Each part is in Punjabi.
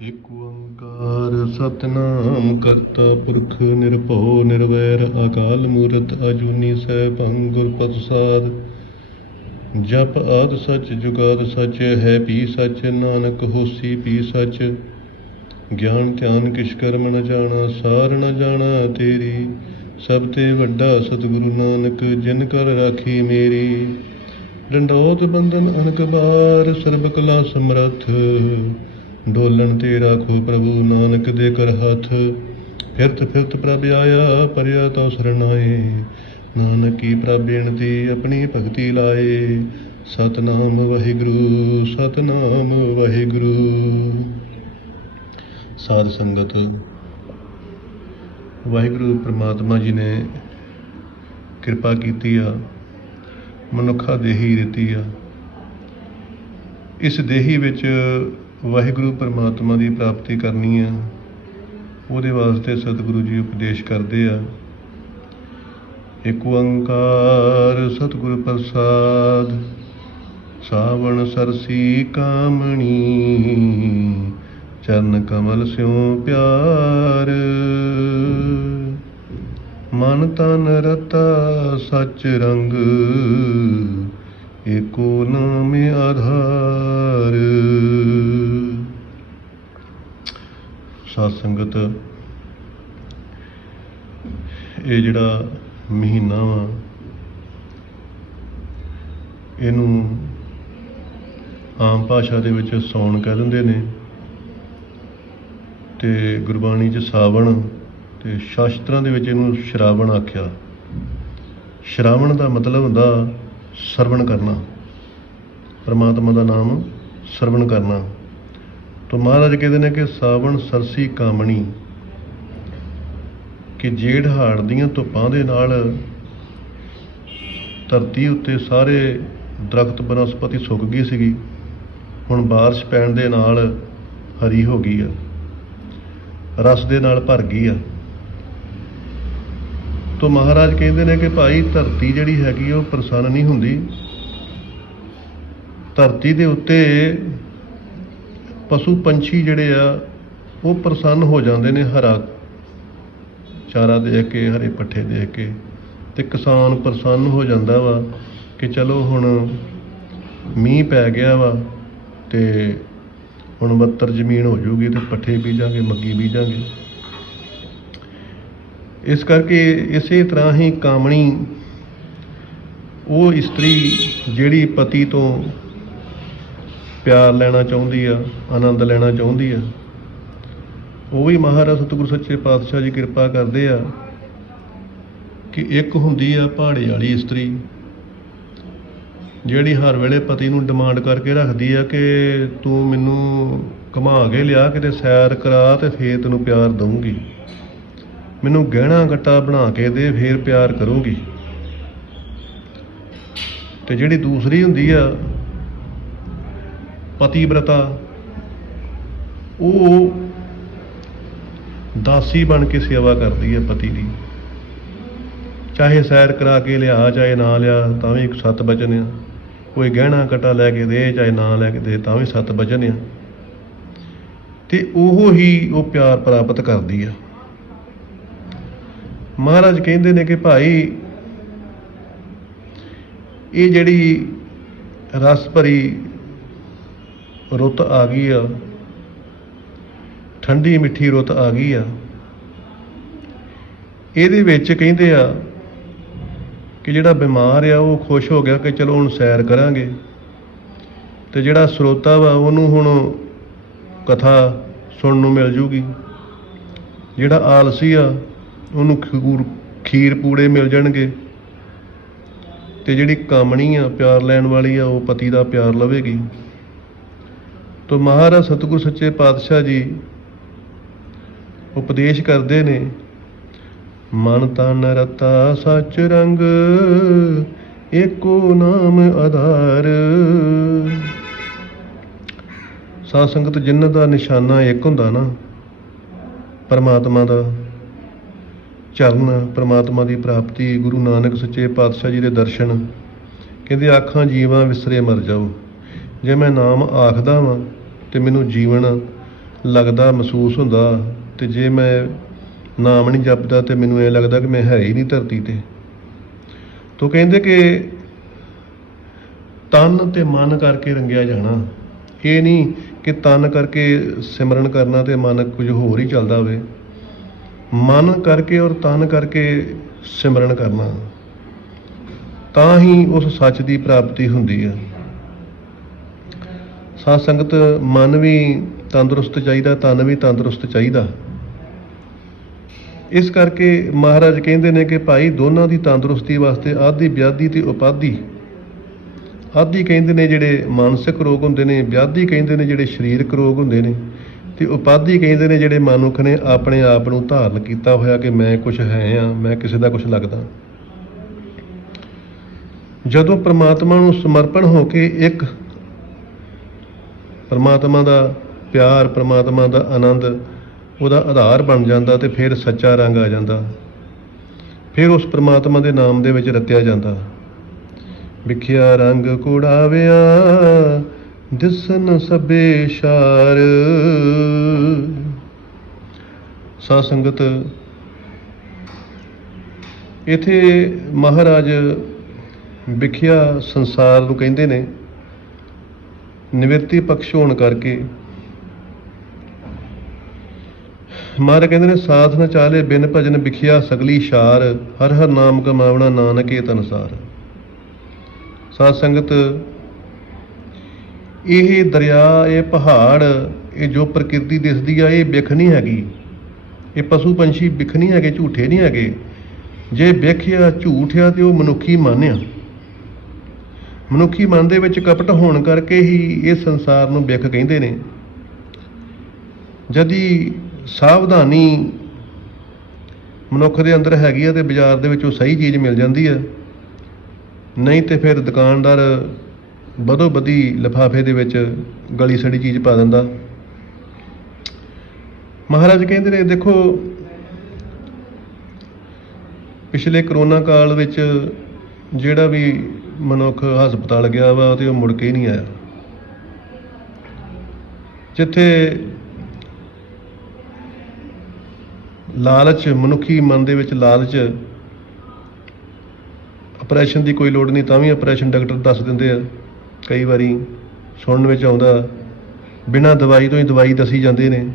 ਇਕ ਓੰਕਾਰ ਸਤਨਾਮ ਕਰਤਾ ਪੁਰਖ ਨਿਰਭਉ ਨਿਰਵੈਰ, ਅਕਾਲ ਮੂਰਤ ਅਜੂਨੀ ਸੈਭੰ ਗੁਰ ਪ੍ਰਸਾਦ। ਜਪ ਆਦ ਸਚ, ਜੁਗਾਦ ਸਚ, ਹੈ ਪੀ ਸਚ, ਨਾਨਕ ਹੋਸੀ ਪੀ ਸਚ। ਗਿਆਨ ਧਿਆਨ ਕਿਛ ਕਰਮ ਨ ਜਾਣਾ, ਸਾਰ ਨ ਜਾਣਾ ਤੇਰੀ। ਸਭ ਤੇ ਵੱਡਾ ਸਤਿਗੁਰੂ ਨਾਨਕ, ਜਿਨ ਕਰ ਰਾਖੀ ਮੇਰੀ। ਡੰਡੋਤ ਬੰਧਨ ਅਨਕ ਬਾਰ, ਸਰਬ ਕਲਾ ਸਮਰੱਥ। ਡੋਲਣ ਤੇ ਰਾਖੋ ਪ੍ਰਭੂ ਨਾਨਕ ਦੇ ਕਰ ਹੱਥ। ਫਿਰਤ ਫਿਰਤ ਪ੍ਰਭ ਆਇਆ, ਪਰਿਆ ਤਉ ਸਰਣਾਏ ਨਾਨਕ ਕੀ ਪ੍ਰਭ ਬੇਨਤੀ ਆਪਣੀ ਭਗਤੀ ਲਾਏ। ਸਤਨਾਮ ਵਾਹਿਗੁਰੂ ਸਤਨਾਮ ਵਾਹਿਗੁਰੂ। ਸਾਧ ਸੰਗਤ, ਵਾਹਿਗੁਰੂ ਪ੍ਰਮਾਤਮਾ ਜੀ ਨੇ ਕਿਰਪਾ ਕੀਤੀ ਆ, ਮਨੁੱਖਾ ਦੇਹੀ ਦਿੱਤੀ ਆ। ਇਸ ਦੇਹੀ ਵਿੱਚ ਵਾਹਿਗੁਰੂ ਪਰਮਾਤਮਾ ਦੀ ਪ੍ਰਾਪਤੀ ਕਰਨੀ ਆ। ਉਹਦੇ ਵਾਸਤੇ ਸਤਿਗੁਰੂ ਜੀ ਉਪਦੇਸ਼ ਕਰਦੇ ਆ। ਇਕ ਓੰਕਾਰ ਸਤਿਗੁਰ ਪ੍ਰਸਾਦ, ਸਾਵਣ ਸਰਸੀ ਕਾਮਣੀ, ਚਰਨ ਕਮਲ ਸਿਉ ਪਿਆਰ। ਮਨ ਤਨ ਰਤਾ ਸਚ ਰੰਗ, ਏਕੋ ਨਾਮ ਆਧਾਰ। ਸਾਧ ਸੰਗਤ, ਇਹ ਜਿਹੜਾ ਮਹੀਨਾ ਵਾ, ਇਹਨੂੰ ਆਮ ਭਾਸ਼ਾ ਦੇ ਵਿੱਚ ਸੌਣ ਕਹਿ ਦਿੰਦੇ ਨੇ। ਤੇ ਗੁਰਬਾਣੀ 'ਚ ਸਾਵਣ ਤੇ ਸ਼ਾਸਤਰਾਂ ਦੇ ਵਿੱਚ ਇਹਨੂੰ ਸ਼ਰਾਵਣ ਆਖਿਆ। ਸ਼ਰਾਵਣ ਦਾ ਮਤਲਬ ਹੁੰਦਾ ਸਰਵਣ ਕਰਨਾ। ਪਰਮਾਤਮਾ ਦਾ ਨਾਮ ਸਰਵਣ ਕਰਨਾ। ਤੋਂ ਮਹਾਰਾਜ ਕਹਿੰਦੇ ਨੇ ਕਿ ਸਾਵਣ ਸਰਸੀ ਕਾਮਣੀ, ਕਿ ਜੇੜ ਹਾੜ ਦੀਆਂ ਧੁੱਪਾਂ ਦੇ ਨਾਲ ਧਰਤੀ ਉੱਤੇ ਸਾਰੇ ਦਰਖਤ ਬਨਸਪਤੀ ਸੁੱਕ ਗਈ ਸੀਗੀ। ਹੁਣ ਬਾਰਿਸ਼ ਪੈਣ ਦੇ ਨਾਲ ਹਰੀ ਹੋ ਗਈ ਆ। ਰਸ ਦੇ ਨਾਲ ਭਰ ਗਈ ਆ। ਤੋਂ ਮਹਾਰਾਜ ਕਹਿੰਦੇ ਨੇ ਕਿ ਭਾਈ ਧਰਤੀ ਜਿਹੜੀ ਹੈਗੀ ਉਹ ਪ੍ਰਸੰਨ ਨਹੀਂ ਹੁੰਦੀ। ਧਰਤੀ ਦੇ ਉੱਤੇ ਪਸ਼ੂ ਪੰਛੀ ਜਿਹੜੇ ਆ, ਉਹ ਪ੍ਰਸੰਨ ਹੋ ਜਾਂਦੇ ਨੇ ਹਰਾ ਚਾਰਾ ਦੇਖ ਕੇ, ਹਰੇ ਪੱਠੇ ਦੇਖ ਕੇ ਤੇ ਕਿਸਾਨ ਪ੍ਰਸੰਨ ਹੋ ਜਾਂਦਾ ਵਾ ਕਿ ਚਲੋ ਹੁਣ ਮੀਂਹ ਪੈ ਗਿਆ ਵਾ ਤੇ ਹੁਣ ਬੱਤਰ ਜ਼ਮੀਨ ਹੋ ਜੂਗੀ ਤੇ ਪੱਠੇ ਬੀਜਾਂਗੇ, ਮੱਗੀ ਬੀਜਾਂਗੇ। ਇਸ ਕਰਕੇ ਇਸੇ ਤਰ੍ਹਾਂ ਹੀ ਕਾਮਣੀ ਉਹ ਇਸਤਰੀ ਜਿਹੜੀ ਪਤੀ ਤੋਂ ਪਿਆਰ ਲੈਣਾ ਚਾਹੁੰਦੀ ਆ, ਆਨੰਦ ਲੈਣਾ ਚਾਹੁੰਦੀ ਆ। ਉਹ ਵੀ ਮਹਾਰਾਜ ਸਤਿਗੁਰੂ ਸੱਚੇ ਪਾਤਸ਼ਾਹ ਜੀ ਕਿਰਪਾ ਕਰਦੇ ਆ ਕਿ ਇੱਕ ਹੁੰਦੀ ਆ ਪਹਾੜੇ ਵਾਲੀ ਇਸਤਰੀ, ਜਿਹੜੀ ਹਰ ਵੇਲੇ ਪਤੀ ਨੂੰ ਡਿਮਾਂਡ ਕਰਕੇ ਰੱਖਦੀ ਆ ਕਿ ਤੂੰ ਮੈਨੂੰ ਘੁਮਾ ਕੇ ਲਿਆ, ਕਿਤੇ ਸੈਰ ਕਰਾ ਤੇ ਫੇਰ ਤੈਨੂੰ ਪਿਆਰ ਦਊਂਗੀ। ਮੈਨੂੰ ਗਹਿਣਾ ਗੱਟਾ ਬਣਾ ਕੇ ਦੇ, ਫੇਰ ਪਿਆਰ ਕਰੂੰਗੀ। ਤੇ ਜਿਹੜੀ ਦੂਸਰੀ ਹੁੰਦੀ ਆ ਪਤੀਵ੍ਰਤਾ। ਉਹ ਦਾਸੀ ਬਣ ਕੇ ਸੇਵਾ ਕਰਦੀ ਹੈ ਪਤੀ ਦੀ। ਚਾਹੇ ਸੈਰ ਕਰਾ ਕੇ ਲਿਆ, ਚਾਹੇ ਨਾ ਲਿਆ ਤਾਂ ਵੀ ਇੱਕ ਸੱਤ ਬਚਨ ਆ। ਕੋਈ ਗਹਿਣਾ ਕਟਾ ਲੈ ਕੇ ਦੇ, ਚਾਹੇ ਨਾ ਲੈ ਕੇ ਦੇ ਤਾਂ ਵੀ ਸੱਤ ਬਚਨ ਆ। ਤੇ ਉਹ ਹੀ ਉਹ ਪਿਆਰ ਪ੍ਰਾਪਤ ਕਰਦੀ ਆ। ਮਹਾਰਾਜ ਕਹਿੰਦੇ ਨੇ ਕਿ ਭਾਈ, ਇਹ ਜਿਹੜੀ ਰਸ ਭਰੀ ਰੁੱਤ ਆ ਗਈ ਆ। ਠੰਡੀ ਮਿੱਠੀ ਰੁੱਤ ਆ ਗਈ ਆ। ਇਹਦੇ ਵਿੱਚ ਕਹਿੰਦੇ ਆ ਕਿ ਜਿਹੜਾ ਬਿਮਾਰ ਆ, ਉਹ ਖੁਸ਼ ਹੋ ਗਿਆ ਕਿ ਚਲੋ ਹੁਣ ਸੈਰ ਕਰਾਂਗੇ। ਤੇ ਜਿਹੜਾ ਸਰੋਤਾ ਵਾ, ਉਹਨੂੰ ਹੁਣ ਕਥਾ ਸੁਣਨ ਨੂੰ ਮਿਲ ਜੂਗੀ। ਜਿਹੜਾ ਆਲਸੀ ਆ, ਉਹਨੂੰ ਖੂਰ, ਖੀਰ ਪੂੜੇ ਮਿਲ ਜਾਣਗੇ। ਤੇ ਜਿਹੜੀ ਕਾਮਣੀ ਆ, ਪਿਆਰ ਲੈਣ ਵਾਲੀ ਆ, ਉਹ ਪਤੀ ਦਾ ਪਿਆਰ ਲਵੇਗੀ। ਤੋ ਮਹਾਰਾਜ ਸਤਿਗੁਰ ਸੱਚੇ ਪਾਤਸ਼ਾਹ ਜੀ ਉਪਦੇਸ਼ ਕਰਦੇ ਨੇ, ਮਨ ਤਨ ਰਤਾ ਸਚ ਰੰਗ, ਏਕੋ ਨਾਮ ਆਧਾਰ। ਸਾਧ ਸੰਗਤ ਜਿਨ੍ਹਾਂ ਦਾ ਨਿਸ਼ਾਨਾ ਇੱਕ ਹੁੰਦਾ ਨਾ, ਪਰਮਾਤਮਾ ਦਾ ਚਰਨ, ਪਰਮਾਤਮਾ ਦੀ ਪ੍ਰਾਪਤੀ, ਗੁਰੂ ਨਾਨਕ ਸੱਚੇ ਪਾਤਸ਼ਾਹ ਜੀ ਦੇ ਦਰਸ਼ਨ, ਕਹਿੰਦੇ ਆਖਾਂ ਜੀਵਾਂ ਵਿਸਰੇ ਮਰ ਜਾਓ। ਜੇ ਮੈਂ ਨਾਮ ਆਖਦਾ ਵਾਂ ਤੇ ਮੈਨੂੰ ਜੀਵਨ ਲੱਗਦਾ, ਮਹਿਸੂਸ ਹੁੰਦਾ ਤੇ ਜੇ ਮੈਂ ਨਾਮ ਨਹੀਂ ਜਪਦਾ ਤੇ ਮੈਨੂੰ ਇਹ ਲੱਗਦਾ ਕਿ ਮੈਂ ਹੈ ਹੀ ਨਹੀਂ ਧਰਤੀ ਤੇ। ਤੋ ਕਹਿੰਦੇ ਕਿ ਤਨ ਤੇ ਮਨ ਕਰਕੇ ਰੰਗਿਆ ਜਾਣਾ। ਇਹ ਨਹੀਂ ਕਿ ਤਨ ਕਰਕੇ ਸਿਮਰਨ ਕਰਨਾ ਤੇ ਮਨ ਕੁਝ ਹੋਰ ਹੀ ਚੱਲਦਾ ਹੋਵੇ। ਮਨ ਕਰਕੇ ਔਰ ਤਨ ਕਰਕੇ ਸਿਮਰਨ ਕਰਨਾ। ਤਾਂ ਹੀ ਉਸ ਸੱਚ ਦੀ ਪ੍ਰਾਪਤੀ ਹੁੰਦੀ ਹੈ ਸਾਧ ਸੰਗਤ, ਮਨ ਵੀ ਤੰਦਰੁਸਤ ਚਾਹੀਦਾ ਤਨ ਵੀ ਤੰਦਰੁਸਤ ਚਾਹੀਦਾ। ਇਸ ਕਰਕੇ ਮਹਾਰਾਜ ਕਹਿੰਦੇ ਨੇ ਕਿ ਭਾਈ ਦੋਨਾਂ ਦੀ ਤੰਦਰੁਸਤੀ ਵਾਸਤੇ ਆਦੀ ਵਿਆਧੀ ਤੇ ਉਪਾਧੀ ਆਦੀ ਕਹਿੰਦੇ ਨੇ ਜਿਹੜੇ ਮਾਨਸਿਕ ਰੋਗ ਹੁੰਦੇ ਨੇ ਵਿਆਧੀ ਕਹਿੰਦੇ ਨੇ ਜਿਹੜੇ ਸਰੀਰਕ ਰੋਗ ਹੁੰਦੇ ਨੇ, ਤੇ ਉਪਾਧੀ ਕਹਿੰਦੇ ਨੇ ਜਿਹੜੇ ਮਨੁੱਖ ਨੇ ਆਪਣੇ ਆਪ ਨੂੰ ਧਾਰਨ ਕੀਤਾ ਹੋਇਆ ਕਿ ਮੈਂ ਕੁਝ ਹੈ ਆ, ਮੈਂ ਕਿਸੇ ਦਾ ਕੁਝ ਲੱਗਦਾ। ਜਦੋਂ ਪ੍ਰਮਾਤਮਾ ਨੂੰ ਸਮਰਪਣ ਹੋ ਕੇ ਇੱਕ ਪਰਮਾਤਮਾ ਦਾ ਪਿਆਰ, ਪਰਮਾਤਮਾ ਦਾ ਆਨੰਦ ਉਹਦਾ ਆਧਾਰ ਬਣ ਜਾਂਦਾ ਤੇ ਫਿਰ ਸੱਚਾ ਰੰਗ ਆ ਜਾਂਦਾ। ਫਿਰ ਉਸ ਪਰਮਾਤਮਾ ਦੇ ਨਾਮ ਦੇ ਵਿੱਚ ਰਤਿਆ ਜਾਂਦਾ। ਵਿਖਿਆ ਰੰਗ ਕੁੜਾਵਿਆ, ਦਿਸਨ ਸਭੇ ਸ਼ਾਰ। ਸਾਧ ਸੰਗਤ, ਇਥੇ ਮਹਾਰਾਜ ਵਿਖਿਆ ਸੰਸਾਰ ਨੂੰ ਕਹਿੰਦੇ ਨੇ ਨਿਵਿਰਤੀ ਪਕਸ਼ ਹੋਣ ਕਰਕੇ। ਮਹਾਰਾਜ ਕਹਿੰਦੇ ਨੇ ਸਾਧ ਨ ਚਾਲੇ ਬਿਨ ਭਜਨ ਵਿਖਿਆ ਸਗਲੀ ਸ਼ਾਰ ਹਰ ਹਰ ਨਾਮ ਕਮਾਵਣਾ ਨਾਨਕੇ ਤਨਸਾਰ ਸਾਧ ਸੰਗਤ, ਇਹ ਦਰਿਆ, ਇਹ ਪਹਾੜ, ਇਹ ਜੋ ਪ੍ਰਕਿਰਤੀ ਦਿਸਦੀ ਆ, ਇਹ ਵਿਖ ਨਹੀਂ ਹੈਗੀ। ਇਹ ਪਸ਼ੂ ਪੰਛੀ ਵਿਖ ਨਹੀਂ ਹੈਗੇ, ਝੂਠੇ ਨਹੀਂ ਹੈਗੇ। ਜੇ ਵਿਖਿਆ ਝੂਠ ਆ ਤੇ ਉਹ ਮਨੁੱਖੀ ਮਾਨਿਆ ਮਨੁੱਖੀ ਮਨ ਦੇ ਵਿੱਚ ਕਪਟ ਹੋਣ ਕਰਕੇ ਹੀ ਇਹ ਸੰਸਾਰ ਨੂੰ ਵਿਖ ਕਹਿੰਦੇ ਨੇ। ਜਦੀ ਸਾਵਧਾਨੀ ਮਨੁੱਖ ਦੇ ਅੰਦਰ ਹੈਗੀ ਆ ਤੇ ਬਾਜ਼ਾਰ ਦੇ ਵਿੱਚ ਉਹ ਸਹੀ ਚੀਜ਼ ਮਿਲ ਜਾਂਦੀ ਆ, ਨਹੀਂ ਤੇ ਫਿਰ ਦੁਕਾਨਦਾਰ ਬਦੋ ਬਦੀ ਲਿਫਾਫੇ ਦੇ ਵਿੱਚ ਗਲੀ ਸੜੀ ਚੀਜ਼ ਪਾ ਦਿੰਦਾ। ਮਹਾਰਾਜ ਕਹਿੰਦੇ ਨੇ, ਦੇਖੋ, ਪਿਛਲੇ ਕਰੋਨਾ ਕਾਲ ਵਿੱਚ ਜਿਹੜਾ ਵੀ ਮਨੁੱਖ ਹਸਪਤਾਲ ਗਿਆ ਵਾ ਤੇ ਉਹ ਮੁੜ ਕੇ ਨਹੀਂ ਆਇਆ। ਜਿੱਥੇ ਲਾਲਚ, ਮਨੁੱਖੀ ਮਨ ਦੇ ਵਿੱਚ ਲਾਲਚ ਆਪਰੇਸ਼ਨ ਦੀ ਕੋਈ ਲੋੜ ਨਹੀਂ, ਤਾਂ ਵੀ ਆਪਰੇਸ਼ਨ ਡਾਕਟਰ ਦੱਸ ਦਿੰਦੇ ਆ। ਕਈ ਵਾਰੀ ਸੁਣਨ ਵਿੱਚ ਆਉਂਦਾ, ਬਿਨਾਂ ਦਵਾਈ ਤੋਂ ਹੀ ਦਵਾਈ ਦੱਸੀ ਜਾਂਦੇ ਨੇ।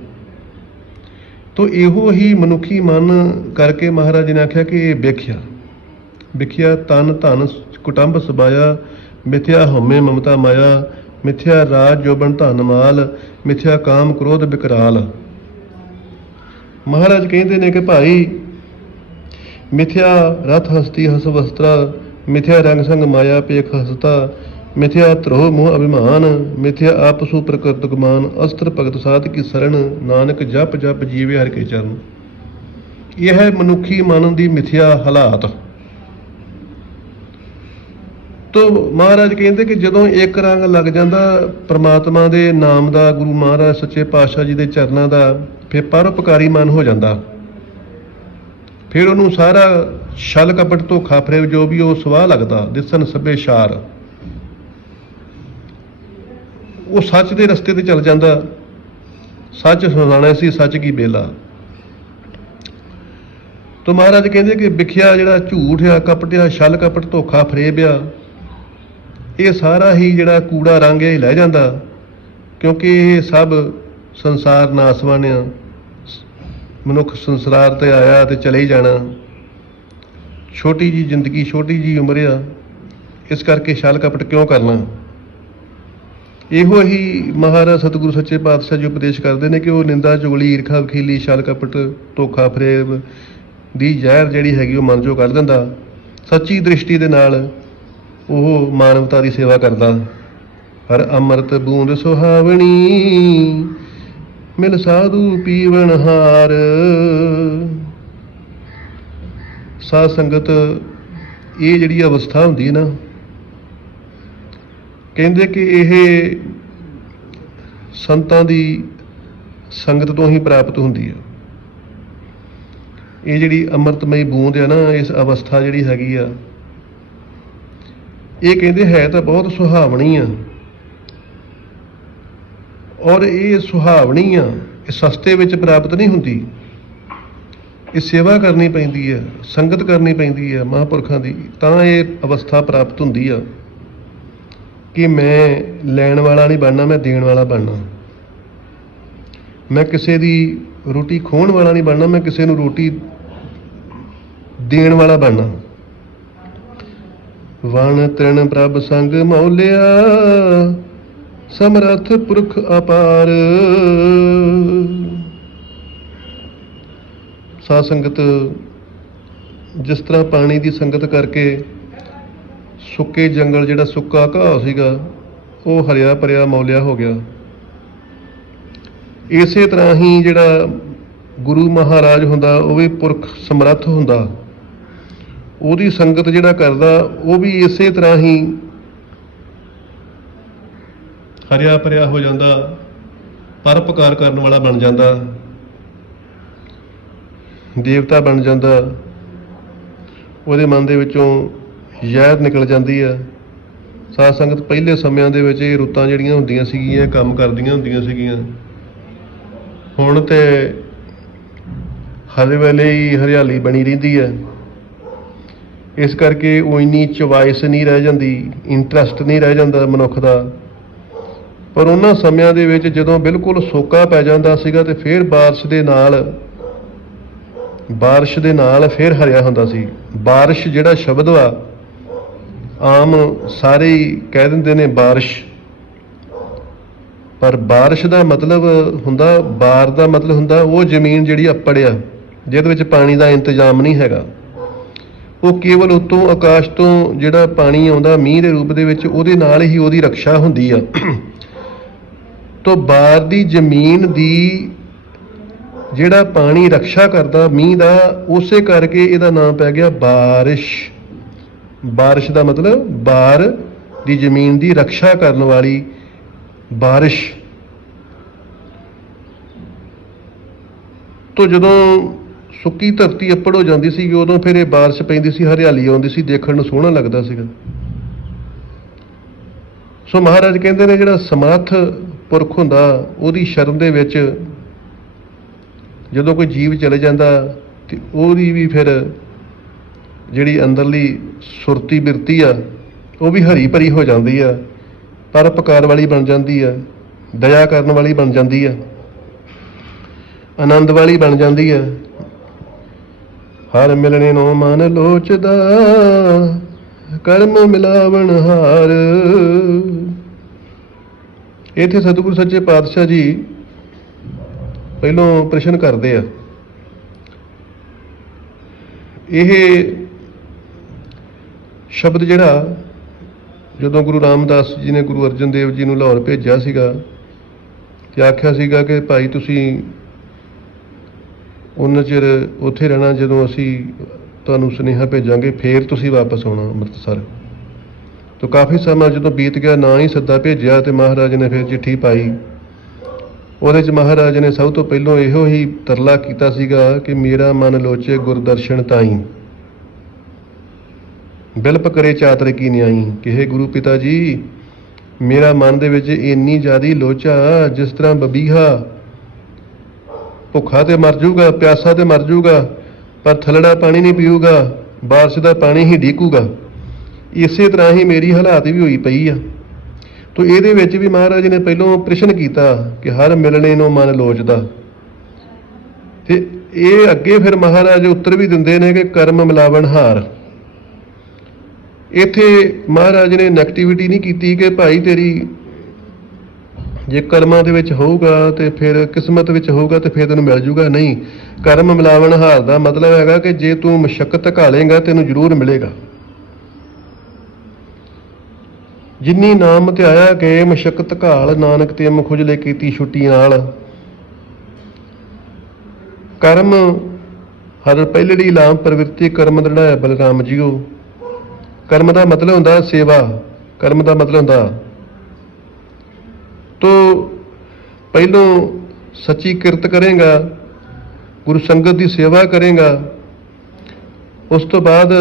ਤੋ ਇਹੋ ਹੀ ਮਨੁੱਖੀ ਮਨ ਕਰਕੇ ਮਹਾਰਾਜ ਨੇ ਆਖਿਆ ਕਿ ਇਹ ਵਿਖਿਆ ਵਿਖਿਆ ਤਨ ਧਨ ਕੁਟੰਬ ਸਬਾਇਆ, ਮਿਥਿਆ ਹਉਮੈ ਮਮਤਾ ਮਾਇਆ, ਮਿਥਿਆ ਰਾਜ ਜੋਬਨ ਧਨ ਮਾਲ, ਮਿਥਿਆ ਕਾਮ ਕ੍ਰੋਧ ਵਿਕਰਾਲ ਮਹਾਰਾਜ ਕਹਿੰਦੇ ਨੇ ਕਿ ਭਾਈ, ਮਿਥਿਆ ਰਥ ਹਸਤੀ ਹਸ ਵਸਤਰਾ, ਮਿਥਿਆ ਰੰਗ ਸੰਗ ਮਾਇਆ ਪੇਖ ਹਸਤਾ, ਮਿਥਿਆ ਧਰੋ ਮੋਹ ਅਭਿਮਾਨ, ਮਿਥਿਆ ਆਪਸੂ ਪ੍ਰਕ੍ਰਿਤ ਗੁਮਾਨ ਅਸਤਰ ਭਗਤ ਸਾਧ ਕੀ ਸਰਣ ਨਾਨਕ ਜਪ ਜਪ ਜੀਵੇ ਹਰ ਕੇ ਚਰਨ। ਇਹ ਹੈ ਮਨੁੱਖੀ ਮਨ ਦੀ ਮਿਥਿਆ ਹਾਲਾਤ। ਤੋ ਮਹਾਰਾਜ ਕਹਿੰਦੇ ਕਿ ਜਦੋਂ ਇੱਕ ਰੰਗ ਲੱਗ ਜਾਂਦਾ ਪ੍ਰਮਾਤਮਾ ਦੇ ਨਾਮ ਦਾ, ਗੁਰੂ ਮਹਾਰਾਜ ਸੱਚੇ ਪਾਤਸ਼ਾਹ ਜੀ ਦੇ ਚਰਨਾਂ ਦਾ, ਫਿਰ ਪਰਉਪਕਾਰੀ ਮਨ ਹੋ ਜਾਂਦਾ। ਫਿਰ ਉਹਨੂੰ ਸਾਰਾ ਛਲ ਕਪਟ ਧੋਖਾ ਫਰੇਬ ਜੋ ਵੀ ਉਹ ਸਵਾਹ ਲੱਗਦਾ ਦਿਸਨ ਸਭੇ ਸ਼ਾਰ ਉਹ ਸੱਚ ਦੇ ਰਸਤੇ ਤੇ ਚੱਲ ਜਾਂਦਾ। ਸੱਚ ਸੁਣਾਣਾ ਸੀ, ਸੱਚ ਕੀ ਬੇਲਾ। ਤੋ ਮਹਾਰਾਜ ਕਹਿੰਦੇ ਕਿ ਵਿਖਿਆ ਜਿਹੜਾ ਝੂਠ ਆ, ਕਪਟ ਆ, ਛਲ ਕਪਟ ਧੋਖਾ ਫਰੇਬ ਆ। ਇਹ ਸਾਰਾ ਹੀ ਜਿਹੜਾ ਕੂੜਾ ਰੰਗ ਇਹ ਲੈ ਜਾਂਦਾ, ਕਿਉਂਕਿ ਇਹ ਸਭ ਸੰਸਾਰ ਨਾਸਵਾਨ ਆ ਮਨੁੱਖ ਸੰਸਾਰ ਤੇ ਆਇਆ ਤੇ ਚਲੇ ਹੀ ਜਾਣਾ। ਛੋਟੀ ਜੀ ਜ਼ਿੰਦਗੀ, ਛੋਟੀ ਜੀ ਉਮਰ ਆ, ਇਸ ਕਰਕੇ ਛਲ ਕਪਟ ਕਿਉਂ ਕਰਨਾ? ਇਹੋ ਹੀ ਮਹਾਰਾਜ ਸਤਿਗੁਰੂ ਸੱਚੇ ਪਾਤਸ਼ਾਹ ਜੀ ਉਪਦੇਸ਼ ਕਰਦੇ ਨੇ ਕਿ ਉਹ ਨਿੰਦਾ, ਚੁਗਲੀ, ਈਰਖਾ, ਵਖੀਲੀ, ਛਲ ਕਪਟ, ਧੋਖਾ ਫਰੇਬ ਦੀ ਜ਼ਹਿਰ ਜਿਹੜੀ ਹੈਗੀ ਉਹ ਮਨ ਚੋਂ ਕੱਢ ਦਿੰਦਾ। ਸੱਚੀ ਦ੍ਰਿਸ਼ਟੀ ਦੇ ਨਾਲ ਉਹ ਮਾਨਵਤਾ ਦੀ ਸੇਵਾ ਕਰਦਾ। ਹਰ ਅੰਮ੍ਰਿਤ ਬੂੰਦ ਸੁਹਾਵਣੀ, ਮਿਲ ਸਾਧੂ ਪੀਵਨ ਹਾਰ। ਸਾਧ ਸੰਗਤ, ਇਹ ਜਿਹੜੀ ਅਵਸਥਾ ਹੁੰਦੀ ਨਾ, ਕਹਿੰਦੇ ਕਿ ਇਹ ਸੰਤਾਂ ਦੀ ਸੰਗਤ ਤੋਂ ਹੀ ਪ੍ਰਾਪਤ ਹੁੰਦੀ ਹੈ। ਇਹ ਜਿਹੜੀ ਅੰਮ੍ਰਿਤਮਈ ਬੂੰਦ ਹੈ ਨਾ, ਇਸ ਅਵਸਥਾ ਜਿਹੜੀ ਹੈਗੀ ਆ ਇਹ ਕਹਿੰਦੇ ਹੈ ਤਾਂ ਬਹੁਤ ਸੁਹਾਵਣੀ ਆ। ਔਰ ਇਹ ਸੁਹਾਵਣੀ ਆ, ਇਹ ਸਸਤੇ ਵਿੱਚ ਪ੍ਰਾਪਤ ਨਹੀਂ ਹੁੰਦੀ। ਇਹ ਸੇਵਾ ਕਰਨੀ ਪੈਂਦੀ ਹੈ ਸੰਗਤ ਕਰਨੀ ਪੈਂਦੀ ਹੈ ਮਹਾਂਪੁਰਖਾਂ ਦੀ, ਤਾਂ ਇਹ ਅਵਸਥਾ ਪ੍ਰਾਪਤ ਹੁੰਦੀ ਆ ਕਿ ਮੈਂ ਲੈਣ ਵਾਲਾ ਨਹੀਂ ਬਣਨਾ, ਮੈਂ ਦੇਣ ਵਾਲਾ ਬਣਨਾ। ਮੈਂ ਕਿਸੇ ਦੀ ਰੋਟੀ ਖੋਹਣ ਵਾਲਾ ਨਹੀਂ ਬਣਨਾ, ਮੈਂ ਕਿਸੇ ਨੂੰ ਰੋਟੀ ਦੇਣ ਵਾਲਾ ਬਣਨਾ। ਵਣ ਤ੍ਰਿਣ ਪ੍ਰਭ ਸੰਗ ਮੌਲਿਆ, ਸਮਰਥ ਪੁਰਖ ਅਪਾਰ। ਸਾਧ ਸੰਗਤ, ਜਿਸ ਤਰ੍ਹਾਂ ਪਾਣੀ ਦੀ ਸੰਗਤ ਕਰਕੇ ਸੁੱਕੇ ਜੰਗਲ ਜਿਹੜਾ ਸੁੱਕਾ ਘਾਹ ਸੀਗਾ, ਉਹ ਹਰਿਆ ਭਰਿਆ ਮੌਲਿਆ ਹੋ ਗਿਆ। ਇਸੇ ਤਰ੍ਹਾਂ ਹੀ ਜਿਹੜਾ ਗੁਰੂ ਮਹਾਰਾਜ ਹੁੰਦਾ, ਉਹ ਵੀ ਪੁਰਖ ਸਮਰੱਥ ਹੁੰਦਾ। ਉਹਦੀ ਸੰਗਤ ਜਿਹੜਾ ਕਰਦਾ, ਉਹ ਵੀ ਇਸੇ ਤਰ੍ਹਾਂ ਹੀ ਹਰਿਆ ਭਰਿਆ ਹੋ ਜਾਂਦਾ ਪਰਪਕਾਰ ਕਰਨ ਵਾਲਾ ਬਣ ਜਾਂਦਾ, ਦੇਵਤਾ ਬਣ ਜਾਂਦਾ, ਉਹਦੇ ਮਨ ਦੇ ਵਿੱਚੋਂ ਜ਼ਹਿਰ ਨਿਕਲ ਜਾਂਦੀ ਆ। ਸਾਧ ਸੰਗਤ ਪਹਿਲੇ ਸਮਿਆਂ ਦੇ ਵਿੱਚ ਇਹ ਰੁੱਤਾਂ ਜਿਹੜੀਆਂ ਹੁੰਦੀਆਂ ਸੀਗੀਆਂ ਕੰਮ ਕਰਦੀਆਂ ਹੁੰਦੀਆਂ ਸੀਗੀਆਂ। ਹੁਣ ਤੇ ਹਰ ਵੇਲੇ ਹੀ ਹਰਿਆਲੀ ਬਣੀ ਰਹਿੰਦੀ ਹੈ ਇਸ ਕਰਕੇ ਉਹ ਇੰਨੀ ਚੁਆਇਸ ਨਹੀਂ ਰਹਿ ਜਾਂਦੀ ਇੰਟਰਸਟ ਨਹੀਂ ਰਹਿ ਜਾਂਦਾ ਮਨੁੱਖ ਦਾ ਪਰ ਉਹਨਾਂ ਸਮਿਆਂ ਦੇ ਵਿੱਚ ਜਦੋਂ ਬਿਲਕੁਲ ਸੋਕਾ ਪੈ ਜਾਂਦਾ ਸੀਗਾ ਤੇ ਫਿਰ بارش ਦੇ ਨਾਲ بارش ਦੇ ਨਾਲ ਫਿਰ ਹਰਿਆ ਹੁੰਦਾ ਸੀ بارش ਜਿਹੜਾ ਸ਼ਬਦ ਵਾ ਆਮ ਸਾਰੇ ਹੀ ਕਹਿ ਦਿੰਦੇ ਨੇ بارش ਪਰ بارش ਦਾ ਮਤਲਬ ਹੁੰਦਾ ਬਾਰ ਦਾ ਮਤਲਬ ਹੁੰਦਾ ਉਹ ਜ਼ਮੀਨ ਜਿਹੜੀ ਅੱਪੜ ਆ ਜਿਹਦੇ ਵਿੱਚ ਪਾਣੀ ਦਾ ਇੰਤਜ਼ਾਮ ਨਹੀਂ ਹੈਗਾ ਉਹ ਕੇਵਲ ਉਤੋਂ ਆਕਾਸ਼ ਤੋਂ ਜਿਹੜਾ ਪਾਣੀ ਆਉਂਦਾ ਮੀਂਹ ਦੇ ਰੂਪ ਦੇ ਵਿੱਚ, ਉਹਦੇ ਨਾਲ ਹੀ ਉਹਦੀ ਰੱਖਿਆ ਹੁੰਦੀ ਆ। ਤੋਂ ਬਾਹਰ ਦੀ ਜ਼ਮੀਨ ਦੀ ਜਿਹੜਾ ਪਾਣੀ ਰੱਖਿਆ ਕਰਦਾ ਮੀਂਹ ਦਾ, ਉਸੇ ਕਰਕੇ ਇਹਦਾ ਨਾਮ ਪੈ ਗਿਆ ਬਾਰਿਸ਼। ਬਾਰਿਸ਼ ਦਾ ਮਤਲਬ ਬਾਹਰ ਦੀ ਜ਼ਮੀਨ ਦੀ ਰੱਖਿਆ ਕਰਨ ਵਾਲੀ ਬਾਰਿਸ਼। ਤੋਂ ਜਦੋਂ ਸੁੱਕੀ ਧਰਤੀ ਅੱਪੜ ਹੋ ਜਾਂਦੀ ਸੀ ਉਦੋਂ ਫਿਰ ਇਹ ਬਾਰਿਸ਼ ਪੈਂਦੀ ਸੀ, ਹਰਿਆਲੀ ਆਉਂਦੀ ਸੀ, ਦੇਖਣ ਨੂੰ ਸੋਹਣਾ ਲੱਗਦਾ ਸੀਗਾ। ਸੋ ਮਹਾਰਾਜ ਕਹਿੰਦੇ ਨੇ ਜਿਹੜਾ ਸਮਰੱਥ ਪੁਰਖ ਹੁੰਦਾ, ਉਹਦੀ ਸ਼ਰਨ ਦੇ ਵਿੱਚ ਜਦੋਂ ਕੋਈ ਜੀਵ ਚਲੇ ਜਾਂਦਾ, ਤੇ ਉਹਦੀ ਵੀ ਫਿਰ ਜਿਹੜੀ ਅੰਦਰਲੀ ਸੁਰਤੀ ਬਿਰਤੀ ਆ, ਉਹ ਵੀ ਹਰੀ ਭਰੀ ਹੋ ਜਾਂਦੀ ਆ ਪਰਉਪਕਾਰ ਵਾਲੀ ਬਣ ਜਾਂਦੀ ਆ, ਦਇਆ ਕਰਨ ਵਾਲੀ ਬਣ ਜਾਂਦੀ ਆ, ਆਨੰਦ ਵਾਲੀ ਬਣ ਜਾਂਦੀ ਆ ਹਰ ਮਿਲਣੇ ਨੂੰ ਮਨ ਲੋਚਦਾ, ਕਰਮ ਮਿਲਾਵਣ ਹਾਰ। ਇਥੇ ਸਤਿਗੁਰੂ ਸੱਚੇ ਪਾਤਸ਼ਾਹ ਜੀ ਪਹਿਲੋਂ ਪ੍ਰਸ਼ਨ ਕਰਦੇ ਆ। ਇਹ ਸ਼ਬਦ ਜਿਹੜਾ ਜਦੋਂ ਗੁਰੂ ਰਾਮਦਾਸ ਜੀ ਨੇ ਗੁਰੂ ਅਰਜਨ ਦੇਵ ਜੀ ਨੂੰ ਲਾਹੌਰ ਭੇਜਿਆ ਸੀਗਾ ਤੇ ਆਖਿਆ ਸੀਗਾ ਕਿ ਭਾਈ ਤੁਸੀਂ ਉਹਨਾਂ ਚਿਰ ਉੱਥੇ ਰਹਿਣਾ ਜਦੋਂ ਅਸੀਂ ਤੁਹਾਨੂੰ ਸੁਨੇਹਾ ਭੇਜਾਂਗੇ, ਫੇਰ ਤੁਸੀਂ ਵਾਪਸ ਆਉਣਾ ਅੰਮ੍ਰਿਤਸਰ। ਤੋਂ ਕਾਫੀ ਸਮਾਂ ਜਦੋਂ ਬੀਤ ਗਿਆ, ਨਾ ਹੀ ਸੱਦਾ ਭੇਜਿਆ ਤੇ ਮਹਾਰਾਜ ਨੇ ਫਿਰ ਚਿੱਠੀ ਪਾਈ। ਉਹਦੇ ਚ ਮਹਾਰਾਜ ਨੇ ਸਭ ਤੋਂ ਪਹਿਲਾਂ ਇਹੋ ਹੀ ਤਰਲਾ ਕੀਤਾ ਸੀਗਾ ਕਿ ਮੇਰਾ ਮਨ ਲੋਚੇ ਗੁਰਦਰਸ਼ਨ ਤਾਈ। ਬਿਲਪ ਕਰੇ ਚਾਤਰ ਕੀ ਨਿਆਈ। ਕਿਹੇ ਗੁਰੂ ਪਿਤਾ ਜੀ, ਮੇਰਾ ਮਨ ਦੇ ਵਿੱਚ ਇੰਨੀ ਜ਼ਿਆਦੀ ਲੋਚਾ, ਜਿਸ ਤਰ੍ਹਾਂ ਬਬੀਹਾ ਭੁੱਖਾ ਤੇ ਮਰ ਜਾਊਗਾ, ਪਿਆਸਾ ਤੇ ਮਰ ਜਾਊਗਾ, ਪਰ ਥਲੜਾ ਪਾਣੀ ਨਹੀਂ ਪੀਊਗਾ, ਬਾਰਿਸ਼ ਦਾ ਪਾਣੀ ਹੀ ਢੀਕੂਗਾ ਇਸੇ ਤਰ੍ਹਾਂ ਹੀ ਮੇਰੀ ਹਾਲਾਤ ਵੀ ਹੋਈ ਪਈ ਆ। ਤੋ ਇਹਦੇ ਵਿੱਚ ਵੀ ਮਹਾਰਾਜ ਨੇ ਪਹਿਲੋਂ ਪ੍ਰਸ਼ਨ ਕੀਤਾ ਕਿ ਹਰ ਮਿਲਣੇ ਨੂੰ ਮਨ ਲੋਚਦਾ। ਤੇ ਇਹ ਅੱਗੇ ਫਿਰ ਮਹਾਰਾਜ ਉੱਤਰ ਵੀ ਦਿੰਦੇ ਨੇ ਕਿ ਕਰਮ ਮਿਲਾਵਣ ਹਾਰ। ਇੱਥੇ ਮਹਾਰਾਜ ਨੇ ਨੈਗੇਟਿਵਿਟੀ ਨਹੀਂ ਕੀਤੀ ਕਿ ਭਾਈ ਤੇਰੀ ਜੇ ਕਰਮਾਂ ਦੇ ਵਿੱਚ ਹੋਊਗਾ ਤੇ ਫਿਰ ਕਿਸਮਤ ਵਿੱਚ ਹੋਊਗਾ ਤੇ ਫਿਰ ਤੈਨੂੰ ਮਿਲ ਜੂਗਾ। ਨਹੀਂ, ਕਰਮ ਮਿਲਾਵਣ ਹਾਰ ਦਾ ਮਤਲਬ ਹੈਗਾ ਕਿ ਜੇ ਤੂੰ ਮੁਸ਼ਕਲ ਘਾਲੇਗਾ ਤੈਨੂੰ ਜ਼ਰੂਰ ਮਿਲੇਗਾ। ਜਿੰਨੀ ਨਾਮ ਤੇ ਆਇਆ ਕਿ ਮੁਸ਼ਕਲ ਘਾਲ ਨਾਨਕ ਤੇ ਮੁਖੁਜਲੇ ਕੀਤੀ ਛੁੱਟੀ ਨਾਲ ਕਰਮ ਹਰ ਪਹਿਲੜੀ ਲਾਮ ਪ੍ਰਵਿਰਤੀ, ਕਰਮ ਦੜਾਇਆ ਬਲਰਾਮ ਜੀਓ। ਕਰਮ ਦਾ ਮਤਲਬ ਹੁੰਦਾ ਸੇਵਾ, ਕਰਮ ਦਾ ਮਤਲਬ ਹੁੰਦਾ ਤੋ ਪਹਿਲੋਂ ਸੱਚੀ ਕਿਰਤ ਕਰੇਗਾ, ਗੁਰੂ ਸੰਗਤ ਦੀ ਸੇਵਾ ਕਰੇਗਾ, ਉਸ ਤੋਂ ਬਾਅਦ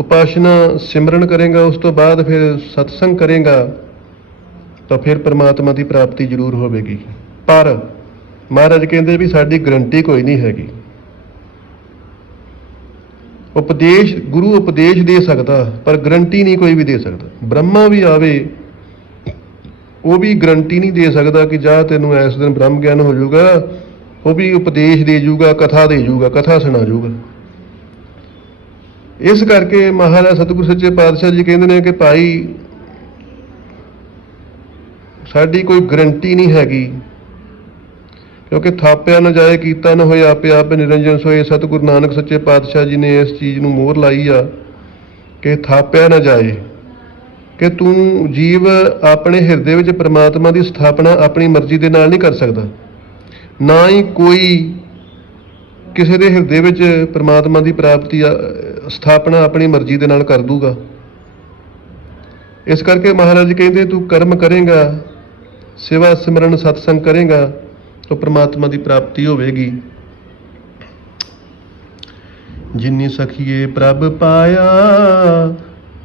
ਉਪਾਸ਼ਨਾ ਸਿਮਰਨ ਕਰੇਗਾ, ਉਸ ਤੋਂ ਬਾਅਦ ਫਿਰ ਸਤਸੰਗ ਕਰੇਗਾ, ਤਾਂ ਫਿਰ ਪ੍ਰਮਾਤਮਾ ਦੀ ਪ੍ਰਾਪਤੀ ਜ਼ਰੂਰ ਹੋਵੇਗੀ। ਪਰ ਮਹਾਰਾਜ ਕਹਿੰਦੇ ਵੀ ਸਾਡੀ ਗਰੰਟੀ ਕੋਈ ਨਹੀਂ ਹੈਗੀ। ਉਪਦੇਸ਼, ਗੁਰੂ ਉਪਦੇਸ਼ ਦੇ ਸਕਦਾ, ਪਰ ਗਰੰਟੀ ਨਹੀਂ ਕੋਈ ਵੀ ਦੇ ਸਕਦਾ। ਬ੍ਰਹਮਾ ਵੀ ਆਵੇ ਉਹ ਵੀ ਗਰੰਟੀ ਨਹੀਂ ਦੇ ਸਕਦਾ ਕਿ ਜਾ ਤੈਨੂੰ ਇਸ ਦਿਨ ਬ੍ਰਹਮ ਗਿਆਨ ਹੋ ਜਾਊਗਾ, ਉਹ ਵੀ ਉਪਦੇਸ਼ ਦੇ ਜਾਊਗਾ, ਕਥਾ ਦੇ ਜਾਊਗਾ, ਕਥਾ ਸੁਣਾ ਜਾਊਗਾ। ਇਸ ਕਰਕੇ ਮਹਾਰਾਜ ਸਤਿਗੁਰ ਸੱਚੇ ਪਾਤਸ਼ਾਹ ਜੀ ਕਹਿੰਦੇ ਨੇ ਕਿ ਭਾਈ, ਸਾਡੀ ਕੋਈ ਗਰੰਟੀ ਨਹੀਂ ਹੈਗੀ, ਕਿਉਂਕਿ ਥਾਪਿਆ ਨਾ ਜਾਏ, ਕੀਤਾ ਨਾ ਹੋਏ, ਆਪੇ ਆਪੇ ਨਿਰੰਜਨ ਸੋਏ। ਸਤਿਗੁਰੂ ਨਾਨਕ ਸੱਚੇ ਪਾਤਸ਼ਾਹ ਜੀ ਨੇ ਇਸ ਚੀਜ਼ ਨੂੰ ਮੋਹਰ ਲਾਈ ਆ ਕਿ ਥਾਪਿਆ ਨਾ ਜਾਏ। ਕਿ ਤੂੰ ਜੀਵ ਆਪਣੇ ਹਿਰਦੇ ਵਿੱਚ ਪ੍ਰਮਾਤਮਾ ਦੀ ਸਥਾਪਨਾ ਆਪਣੀ ਮਰਜ਼ੀ ਦੇ ਨਾਲ ਨਹੀਂ ਕਰ ਸਕਦਾ। ਨਾ ਹੀ ਕੋਈ ਕਿਸੇ ਦੇ ਹਿਰਦੇ ਵਿੱਚ ਪ੍ਰਮਾਤਮਾ ਦੀ ਪ੍ਰਾਪਤੀ ਸਥਾਪਨਾ ਆਪਣੀ ਮਰਜ਼ੀ ਦੇ ਨਾਲ ਕਰ ਦੂਗਾ। ਇਸ ਕਰਕੇ ਮਹਾਰਾਜ ਕਹਿੰਦੇ, ਤੂੰ ਕਰਮ ਕਰੇਗਾ, ਸੇਵਾ, ਸਿਮਰਨ, ਸਤਸੰਗ ਕਰੇਗਾ, ਤਾਂ ਪ੍ਰਮਾਤਮਾ ਦੀ ਪ੍ਰਾਪਤੀ ਹੋਵੇਗੀ। ਜਿੰਨੀ ਸਖੀਏ ਪ੍ਰਭ ਪਾਇਆ